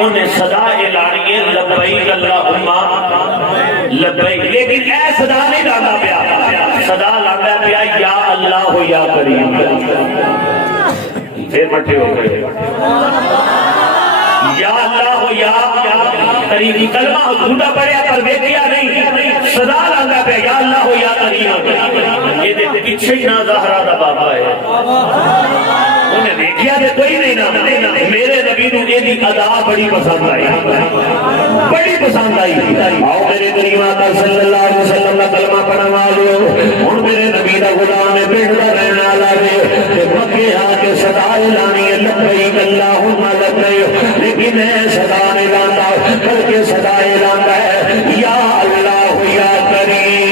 انہیں صدا اعلانی ہے لبیک اللہم لبیک، لیکن اے صدا نہیں لانا پیا، صدا لانا پیا یا اللہ ہو یا کریم، پھر مٹھے ہو گئے یا اللہ ہو یا کریم، کلمہ جھوٹا پڑیا پر ویکھیا نہیں، صدا لانا پیا یا اللہ ہو یا کریم، یہ دے پیچھے ہی نہ زہرا دا بابا ہے، انہیں دیکھیا دے کوئی نہیں نہ، میرے نبی نو یہ دی ادا بڑی پسند آئی، بڑی پسند آئی، آؤ میرے کریم آقا صلی اللہ علیہ وسلم کا کلمہ پڑھنا لو، اور میرے نبی دا غلام پنڈ دا رہنا لگے، کہ مکے آ کے صدا اعلانی ہے لبیک اللہم لبیک، لیکن ہے صدا نہیں لانا، بلکہ صدا اعلانا ہے یا اللہ یا کریم،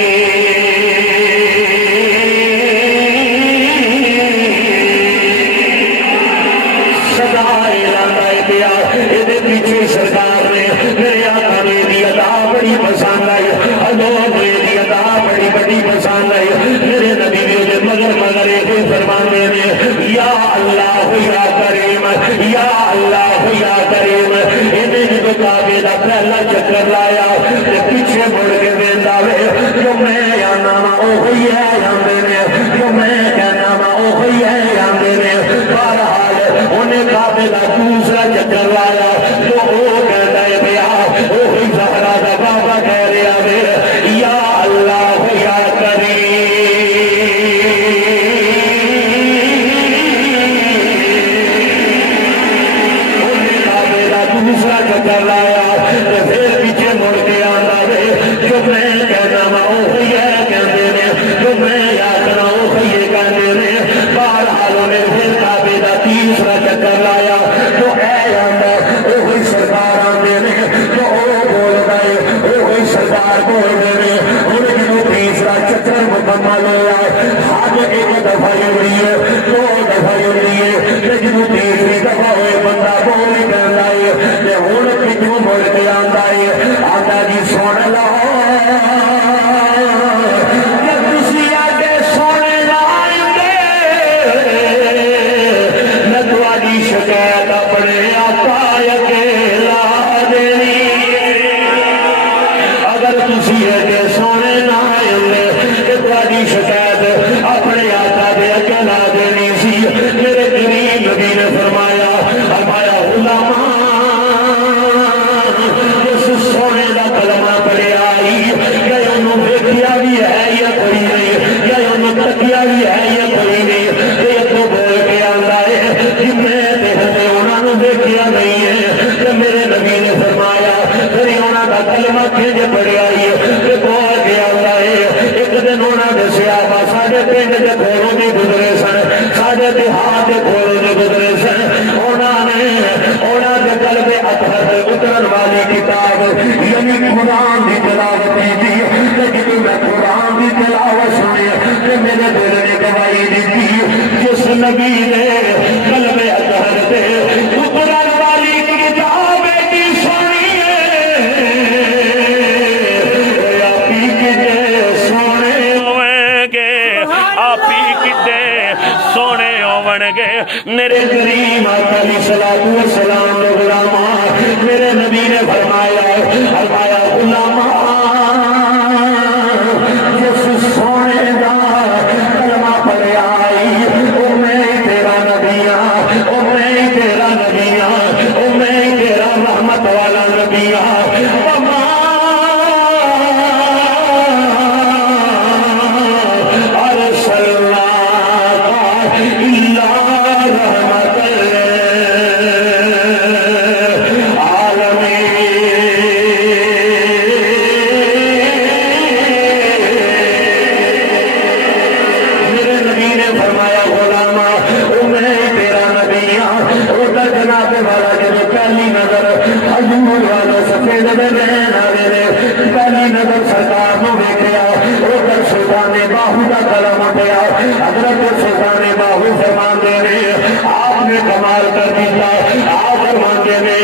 پیچھے سرکار نے میرے آقا نے دی ادا بڑی پسند آئی، حضور نے دی ادا بڑی بڑی پسند آئی، میرے نبی نے مگر ایک فرمانے میں یا اللہ یا کریم یا اللہ یا کریم، انہیں جو کعبے دا پہلا چکر لایا پیچھے مڑ کے ویندا وے، جو میں آنا وا اوہی ہے آندے نے، جو میں کہنا وا اوہی ہے آندے نے، بہرحال انہیں کعبے دا دوسرا چکر لایا، جو وہ کہتا ہے بیا وہی زہرا دا بابا کہہ رہا ہے یا اللہ یا کریم، انہیں کعبے دا دوسرا چکر لایا، پھر پیچھے مڑ کے آتا ہے، جو میں کہنا وا وہی ہے کہتے ہیں، جو میں آخنا وہی ہے کہتے ہیں، بہرحال انہیں پھر کعبے دا تیسرا چکر لایا، جو اے آندا وہی سرکار آندے نے، جو او بول گئے وہی سرکار بول گئے، انہیں جو تیسرا چکر مکمل ہوا، حج ایک دفعہ ہوئی ہے، دو دفعہ ہوئی ہے، لیکن تیسری دفعہ ہوئے بندہ بول ہی کہتا ہے کہ ہن پیچھوں مڑ کے آندا ہے، آندا جی سن لو شکایت اپنے آقا اکیلا دینی، اگر تسی ہے سونے نہ آئے کہ تاری شکایت اپنے آقا دے اکیلا دینی سی، میرے کریم نبی نے فرمایا علماء اس سونے دا کلمہ پڑے آئی، یا انہوں دیکھیا بھی ہے یا کوئی نہیں، یا انہوں تکیا بھی ہے یا کوئی نہیں، یہ تو بول کے آندا ہے جنہیں دیکھیا نہیں ہے، کہ میرے نبی نے فرمایا پھر انہوں کا کلمہ کھینچ پڑی آئی ہے، کہ بول کے آتا ہے، ایک دن انہوں نے سیابا ساڑھے پینڈ کے کھولوں دی گزرے سن، ساڑھے دیہات کے کھولوں دی گزرے سن، انہوں نے قلب اطہر اترن والی کتاب یعنی قرآن دی تلاوت دی، لیکن میں قرآن دی تلاوت سنے کہ میرے دل نے گواہی دی، جس نبی نے قلب اطہر تے اترن والی کتاب کی سنی ہے، آپ ہی کتے سونے ہوئیں گے، آپ ہی کتے سونے ہوئیں گے، میرے کریم آقا علیہ السلام نے غلامہ میرے نبی نے فرمایا غلامہ جس سونے دا کلمہ پڑے آئی، او میں تیرا نبی ہاں، او میں تیرا نبی ہاں، او میں تیرا رحمت والا نبی ہاں، پہلی نظر سرکار نو دیکھیا، ادھر سلطان باہو کا کلم اٹھیا، حضرت سلطان باہو فرماندے نے آپ نے کمال کر دیا، آپ فرماندے نے